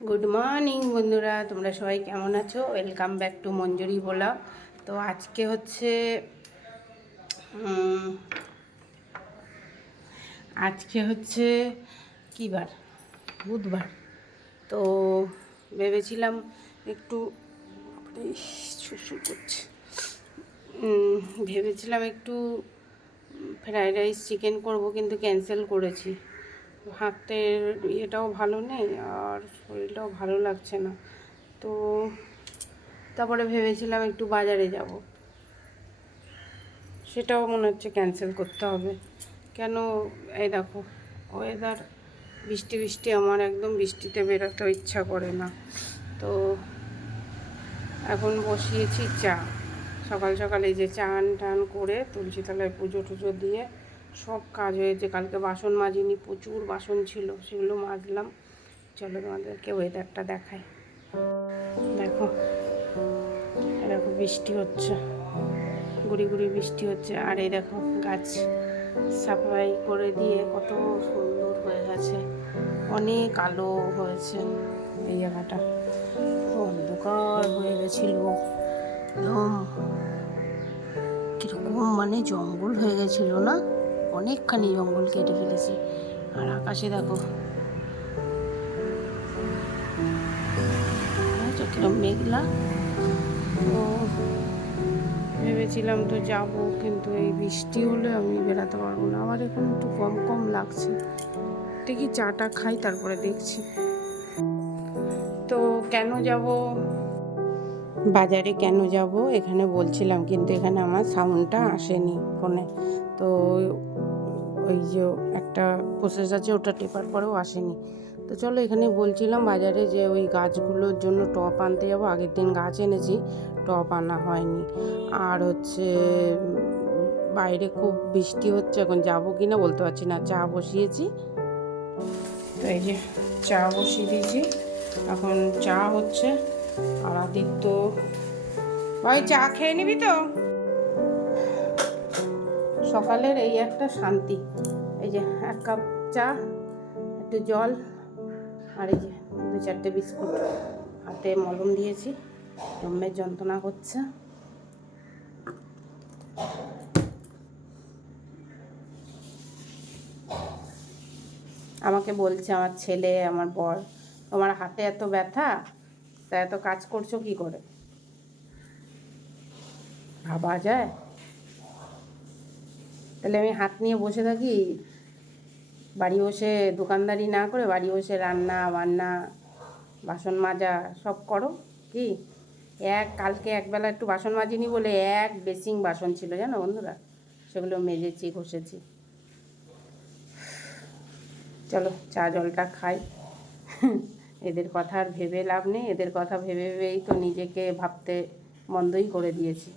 Good morning বন্ধুরা। তোমরা সবাই কেমন আছো? ওয়েলকাম ব্যাক টু মঞ্জুরি বলা। তো আজকে হচ্ছে আজকে হচ্ছে কী বার বুধবার। তো ভেবেছিলাম একটু করছে। ভেবেছিলাম একটু ফ্রায়েড রাইস, চিকেন করব, কিন্তু ক্যান্সেল করেছি। হাতের ইয়েটাও ভালো নেই আর শরীরটাও ভালো লাগছে না। তো তারপরে ভেবেছিলাম একটু বাজারে যাব। সেটাও মনে হচ্ছে ক্যান্সেল করতে হবে। কেন? এই দেখো ওয়েদার বৃষ্টি বৃষ্টি, আমার একদম বৃষ্টিতে বেরোতে ইচ্ছা করে না। তো এখন বসিয়েছি চা। সকাল সকাল যে চান টান করে তুলসী তলায় পুজো টুজো দিয়ে সব কাজ হয়েছে কালকে বাসন মাজিনি, প্রচুর বাসন ছিল, সেগুলো মাজলাম। চলো তোমাদেরকে ওয়েদারটা দেখাই। দেখো দেখো বৃষ্টি হচ্ছে। গুড়ি গুড়ি বৃষ্টি হচ্ছে। আর এই দেখো গাছ সাফাই করে দিয়ে কত সুন্দর হয়ে গেছে। অনেক আলো হয়েছে এই জায়গাটা। অন্ধকার হয়ে গেছিল। একদম কীরকম মানে জঙ্গল হয়ে গেছিল না? অনেকখানি জঙ্গল কেটে ফেলেছি। আর আকাশে দেখো। দেখছ কিরম মেঘলা। তো ভেবেছিলাম তো যাব কিন্তু এই বৃষ্টি হলে আমি বেরাতে পারব না। আমার এখন একটু কম কম লাগছে। দেখি চাটা খাই তারপরে দেখছি। তো কেন যাব? বাজারে কেন যাব? এখানে বলছিলাম কিন্তু এখানে আমার সাউন্ডটা আসেনি ফোনে তো ওই যে একটা প্রসেস আছে, ওটা টেপার পরেও আসেনি। তো চলো এখানে বলছিলাম বাজারে যে ওই গাছগুলোর জন্য টপ আনতে যাব। আগের দিন গাছ এনেছি, টপ আনা হয়নি। আর হচ্ছে, বাইরে খুব বৃষ্টি হচ্ছে, এখন যাব কি না বলতে পারছি না। চা বসিয়েছি। তো এই যে চা বসিয়ে দিয়েছি। এখন চা হচ্ছে। আর আদিত্য, ভাই চা খেয়ে নিবি তো? সকালের এই একটা শান্তি। এই যে এক কাপ চা, একটু জল, আর এই যে দু চারটে বিস্কুট। হাতে মলম দিয়েছি, জম্মের যন্ত্রণা করছে। আমাকে বলছে, আমার ছেলে, আমার বর, তোমার হাতে এত ব্যথা, তা এত কাজ করছ কি করে? ভাবা যায়? তাহলে আমি হাত নিয়ে বসে থাকি। বাড়ি বসে দোকানদারি না করে বাড়ি বসে রান্না, বান্না, বাসন মাজা সব করো, কি? এক, কালকে একবেলা একটু বাসন মাজিনি বলে এক বেসিং বাসন ছিল, জানো বন্ধুরা? সেগুলো মেজেছি, ঘষেছি। চলো, চা জলটা খাই। এদের কথা আর ভেবে লাভ নেই, এদের কথা ভেবে ভেবেই তো নিজেকে ভাবতে মন্দই করে দিয়েছি।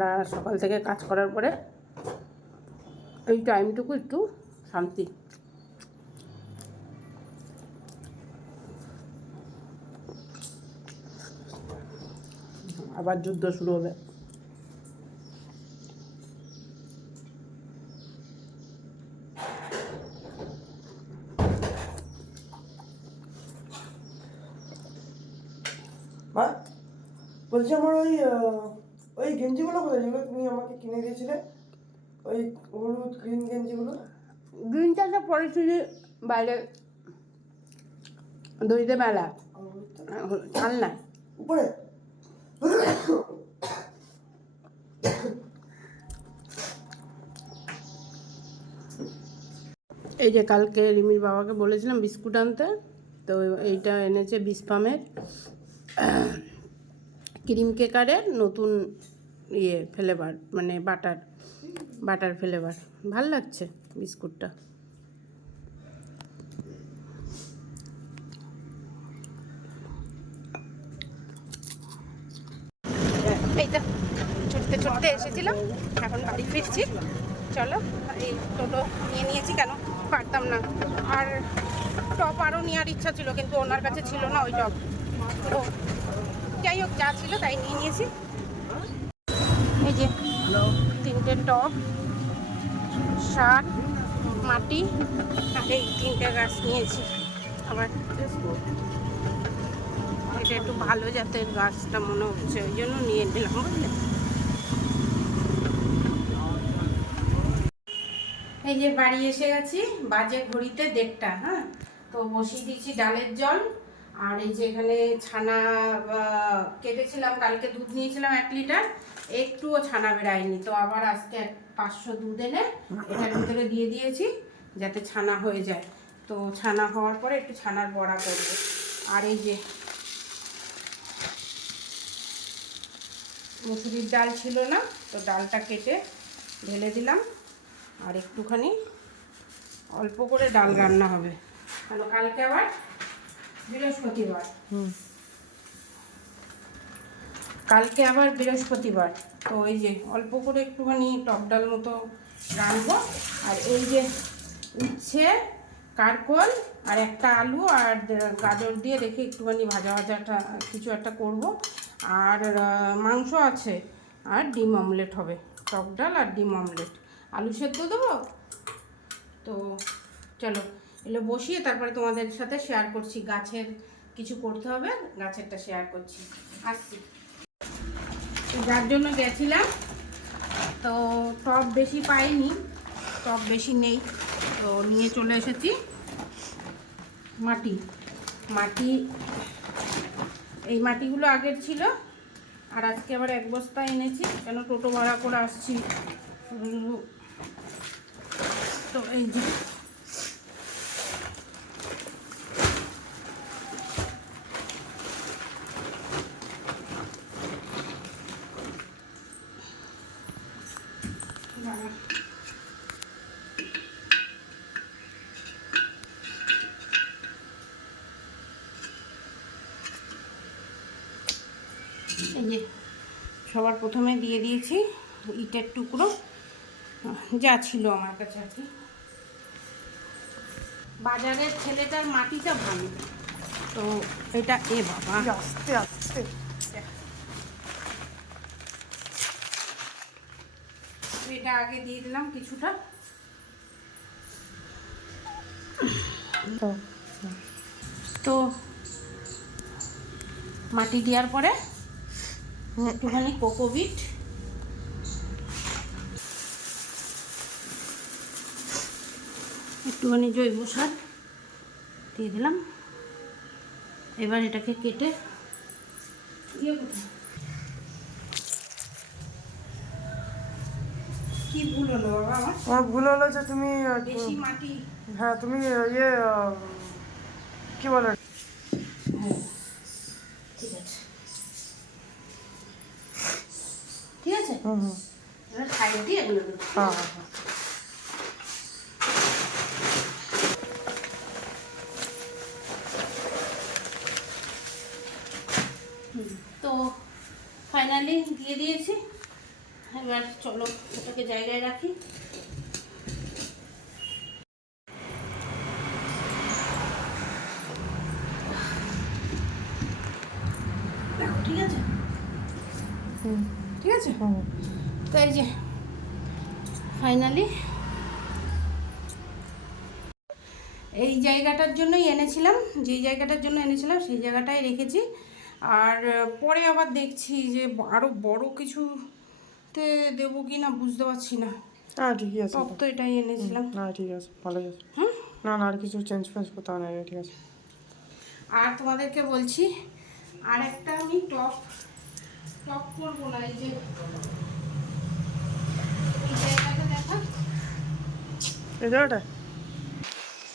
সারা সকাল থেকে কাজ করার পরে এই টাইমটুকু একটু শান্তি। আবার যুদ্ধ শুরু হবে। বলছি আমার ওই ওই গেঞ্জিগুলো কোথায় যেগুলো তুমি আমাকে কিনে দিয়েছিলে? ওই হলুদ গ্রিন গেঞ্জিগুলো? গ্রিন চাটা পরেছি যে বাইরে। দড়িতে মেলা। আর চাল না। উপরে। এই যে কালকে রিমির বাবাকে বলেছিলাম বিস্কুট আনতে তো এইটা এনেছে বিস্পামের ক্রিম কেকারের নতুন ইয়ে ফ্লেভার মানে বাটার বাটার ফ্লেভার। ভালো লাগছে বিস্কুটটা। এই তো, ছুটতে ছুটতে এসেছিলাম, এখন বাড়ি ফিরছি। চলো, এই টোটো নিয়ে নিয়েছি কেন? পারতাম না। আর টপ আরও নেওয়ার ইচ্ছা ছিল, কিন্তু ওনার কাছে ছিল না ওই টপ। তো যাই হোক, যা ছিল তাই নিয়ে নিয়েছি। এই যে তিনটে টপ শাক, মাটি, আর এই তিনটে গাছ নিয়েছি। আবার এটা একটু ভালো জাতের গাছটা মনে হচ্ছে, ওই জন্য নিয়ে নিলাম বুঝলে এই যে বাড়ি এসে গেছি, বাজে ঘড়িতে দেড়টা হ্যাঁ? তো বসিয়ে দিয়েছি ডালের জল, আর এই যে এখানে ছানা কেটেছিলাম, কালকে দুধ নিয়েছিলাম এক লিটার একটুও ছানা বেরায়নি তো আবার আজকে পাঁচশো দুধ এনে এটার ভিতরে দিয়ে দিয়েছি যাতে ছানা হয়ে যায়। তো ছানা হওয়ার পরে একটু ছানার বড়া করব। আর এই যে মুসুরির ডাল ছিল না, তো ডালটা কেটে ঢেলে দিলাম। আর একটুখানি অল্প করে ডাল রান্না হবে। কেন কালকে আবার বৃহস্পতিবার। হুম। কালকে আবার বৃহস্পতিবার। তো এই যে অল্প করে একটুখানি টক ডাল মতো রানবো আর এই যে উচ্ছে, কারকল আর একটা আলু আর গাজর দিয়ে রেখে একটুখানি ভাজা ভাজাটা, কিছু একটা করব। আর মাংস আছে আর ডিম অমলেট হবে। টক ডাল আর ডিম অমলেট। আলু সেদ্ধ দেবো? তো চলো এগুলো বসিয়ে তারপরে তোমাদের সাথে শেয়ার করছি। গাছের কিছু করতে হবে, গাছেরটা শেয়ার করছি। আসছি। যার জন্য গেছিলাম। তো টপ বেশি পাইনি টপ বেশি নেই। তো নিয়ে চলে এসেছি মাটি। মাটি, এই মাটিগুলো আগের ছিল, আর আজকে আবার এক বস্তা এনেছি, কেন টোটো ভাড়া করে আসছি। তো এই যে এই যে, সবার প্রথমে দিয়ে দিয়েছি ইটের টুকরো। যা ছিল আমার কাছে আর কি। বাজারের ছেলেটার মাটিটা ভালো তো এটা এ বাবা। আস্তে আস্তে। এটা আগে দিয়ে দিলাম কিছুটা। তো, মাটি দেওয়ার পরে একটুখানি কোকোবিট একটুখানি জৈব সার দিয়ে দিলাম। এবার এটাকে কেটে ইয়ে কি ভুল হলো বাবা? আমার আমার ভুল হলো যে তুমি বেশি মাটি। হ্যাঁ তুমি ইয়ে কি বলে? ঠিক আছে। ঠিক আছে? হুম হুম। এবার দিয়ে এগুলো হ্যাঁ হ্যাঁ। হ্যাঁ তো ফাইনালি দিয়ে দিয়েছি। এবার চলো ওটাকে জায়গায় রাখি। দেখো, ঠিক আছে? হুম। ঠিক আছে? তো এই যে ফাইনালি এই জায়গাটার জন্যই এনেছিলাম যেই জায়গাটার জন্য এনেছিলাম সেই জায়গাটাই রেখেছি। আর পরে আবার দেখছি যে আরও বড় কিছুতে দেবো কি না বুঝতে পারছি না। হ্যাঁ ঠিকই আছে। তো এটাই এনেছিলাম। না ঠিক আছে ভালোই আছে হুম? না না আর কিছু চেঞ্জ ফেঞ্জ করতে হবে না ঠিক আছে। আর তোমাদেরকে বলছি আর একটা আমি টপ টপ করব না এই যে এই জায়গাটা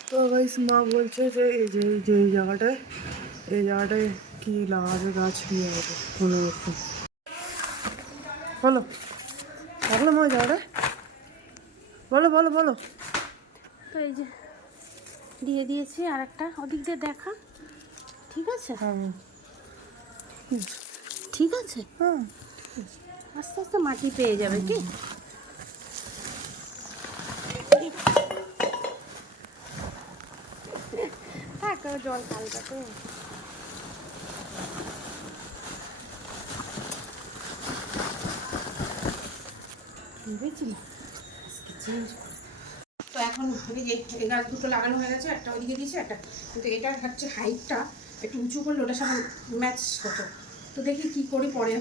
তো গাইস মা বলছে যে এই যে এই যে এই জায়গাটায় এই জায়গাটায় কি লাগাবে গাছ নিয়ে যাবে কোনো রকম বলো। দেখলাম ওই জায়গাটায় বলো বলো বলো। তো এই যে দিয়ে দিয়েছি আর একটা ওদিক দিয়ে দেখা। ঠিক আছে? হ্যাঁ। ঠিক আছে? হ্যাঁ। আস্তে আস্তে মাটি পেয়ে যাবে কি? জল কালকা তো তো এখন এই গাছ দুটো লাগানো হয়ে গেছে, একটা ওইদিকে দিয়েছে, একটা কিন্তু এটা হচ্ছে হাইটটা একটু উঁচু করলে ওটার সাথে ম্যাচ হতো তো দেখি কি করে পরে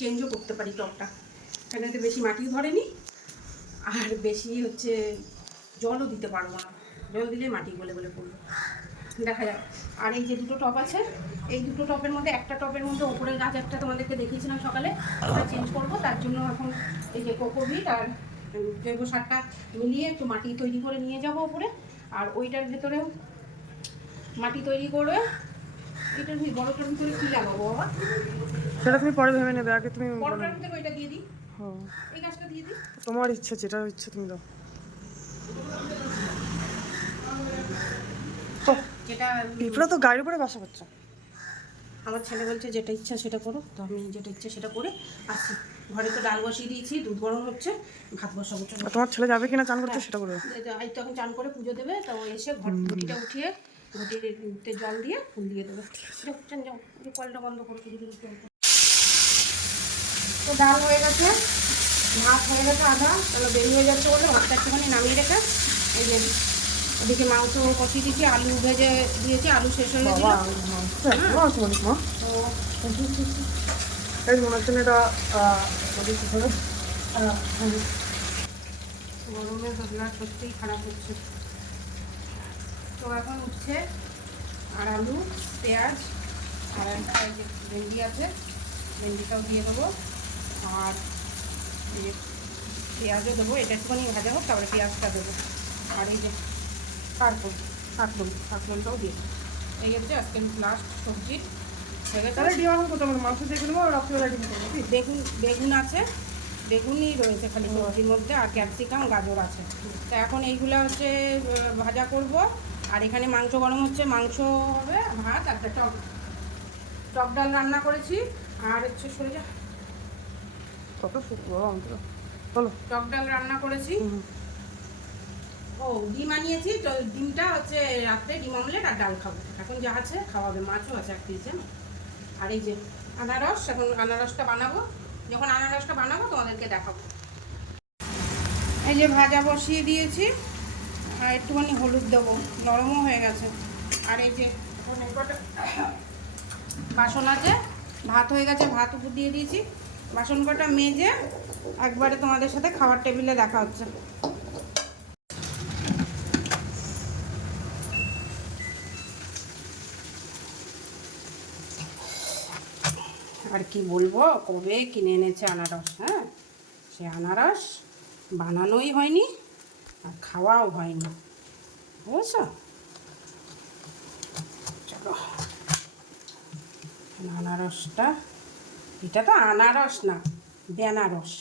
চেঞ্জও করতে পারি টপটা এখানে বেশি মাটিও ধরেনি, আর বেশি হচ্ছে জলও দিতে পারব না। জল দিলে মাটি গলে গলে পড়বে। দেখা যাক। আর এই যে দুটো টপ আছে এই দুটো টপের মধ্যে একটা টপের মধ্যে ওপরের গাছ একটা তোমাদেরকে দেখিয়েছিলাম সকালে ওটা চেঞ্জ করব। তার জন্য এখন এই যে কোকোভিট আর জৈব সারটা মিলিয়ে একটু মাটি তৈরি করে নিয়ে যাব ওপরে। আর ওইটার ভেতরেও মাটি তৈরি করে এটার বড়টার ভিতরে কী লাগাবো বাবা? সেটা তুমি পরে ভেবে নেবে আগে তুমি। বড়টার ভিতরে ওইটা দিয়ে দিই। হ্যাঁ। এই গাছটা দিয়ে দিই। তোমার ইচ্ছা যেটা ইচ্ছে তুমি দাও ও যেটা পিঁপড়া তো গাড়ির উপরে বাসা করছে। আমার ছেলে বলছে যেটা ইচ্ছা সেটা করো তো আমি যেটা ইচ্ছা সেটা করে আসছি ঘরে তো ডাল বসিয়ে দিয়েছি দুধ গরম হচ্ছে ভাত বসাবো চলো। তোমার ছেলে যাবে কিনা চান করতে সেটা বলবে এই তো- এখন চান করে পুজো দেবে তো এসে ঘর ঘটিটা উঠিয়ে ঘটিতে জল দিয়ে ফুল দিয়ে দেবে। যাও, চান যাও। কলটা বন্ধ করে। তো ডাল হয়ে গেছে ভাত হয়ে গেছে আধা তাহলে দেরি হয়ে যাচ্ছে বলে ভাতটা একটুখানি নামিয়ে রেখে এই ওদিকে মাংস কষিয়ে দিয়েছি আলু ভেজে দিয়েছি আলু শেষ হয়ে মা। তো মনে হচ্ছে এটা হুম। গরমে হাবলা সত্যিই খারাপ হচ্ছে। তো এখন উঠছে আর আলু পেঁয়াজ আর একটা যে ভেন্ডি আছে ভেন্ডিটাও দিয়ে দেবো। আর পেঁয়াজও দেবো এটা একটুখানি ভাজা হোক তারপরে পেঁয়াজটা দেবো। আর এই যে কারকল কাকরুল কাকরুলটাও দিয়ে। এই হচ্ছে আজকে লাস্ট সবজি। তাহলে ডিম এখন কোথাও মাংস দিয়ে দেবো আর রাত্রিবেলা ডিম করব বেগুন বেগুন আছে বেগুনই রয়েছে খালি সবজির মধ্যে আর ক্যাপসিকাম গাজর আছে। তো এখন এইগুলো হচ্ছে ভাজা করব। আর এখানে মাংস গরম হচ্ছে মাংস হবে ভাত আর টক। টক ডাল রান্না করেছি। আর হচ্ছে সরে যা কত শুকনো আমি বলো। টক ডাল রান্না করেছি। ও, ডিম আনিয়েছি, তো ডিমটা হচ্ছে রাত্রে ডিম অমলেট আর ডাল খাব। এখন যা আছে খাওয়াবে, মাছও আছে এক পিস আর এই যে আনারস, এখন আনারসটা বানাবো। যখন আনারসটা বানাবো, তোমাদেরকে দেখাবো। এই যে ভাজা বসিয়ে দিয়েছি, আর একটুখানি হলুদ দেবো, নরমও হয়ে গেছে। আর এই যে বাসন আছে, ভাত হয়ে গেছে, ভাত উপর দিয়ে দিয়েছি। বাসন কটা মেজে একবারে তোমাদের সাথে খাবার টেবিলে দেখা হচ্ছে। আর কি বলব? কবে কিনে এনেছে আনারস হ্যাঁ? সে আনারস বানানোই হয়নি আর খাওয়াও হয়নি। বুঝছ? চলো। আনারসটা, এটা তো আনারস না, বেনারস।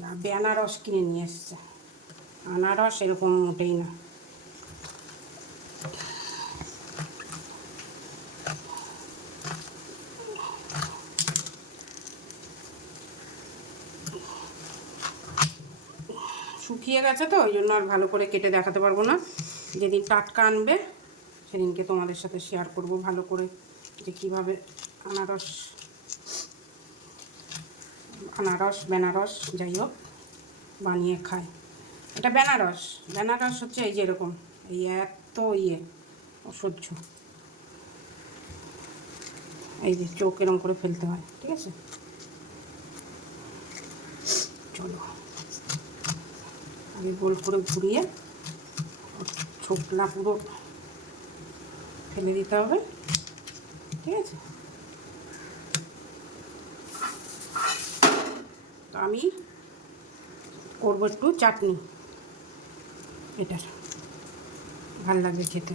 না, বেনারস কিনে নিয়ে এসছে। আনারস এরকম মোটেই না। শুকিয়ে গেছে তো, ওই জন্য আর ভালো করে কেটে দেখাতে পারব না। যেদিন টাটকা আনবে, সেদিনকে তোমাদের সাথে শেয়ার করব ভালো করে, যে কীভাবে আনারস আনারস, বেনারস, যাই হোক, বানিয়ে খায়। এটা বেনারস বেনারস হচ্ছে এই যে এরকম, এই এত ইয়ে অসহ্য। এই যে চোখ এরকম করে ফেলতে হয়, ঠিক আছে? চলো। আগে গোল করে ঘুরিয়ে ছোপলা পুরো ফেলে দিতে হবে। ঠিক আছে? তো আমি করব একটু চাটনি। এটার ভালো লাগবে খেতে।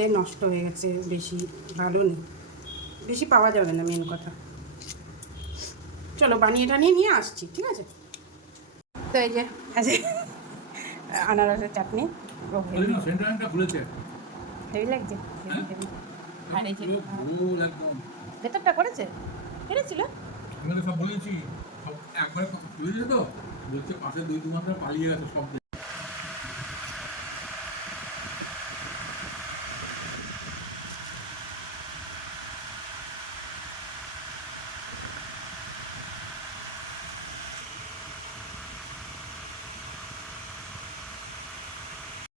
এ নষ্ট হয়ে গেছে, বেশি ভালো নেই। বেশি পাওয়া যাবে না মেন কথা। চলো বানিয়ে টানিয়ে নিয়ে আসছি, ঠিক আছে? তো এই যে আছে আনারসের চাটনি। হেভি লাগছে। Heavy heavy. আর এই যে পুরো ভুল একদম। ভেতরটা করেছে? কেটেছিল? আমি তো সব বলেছি। সব একবারে তো? বলছে পাশে দুই দু মাত্রা পালিয়ে গেছে সব।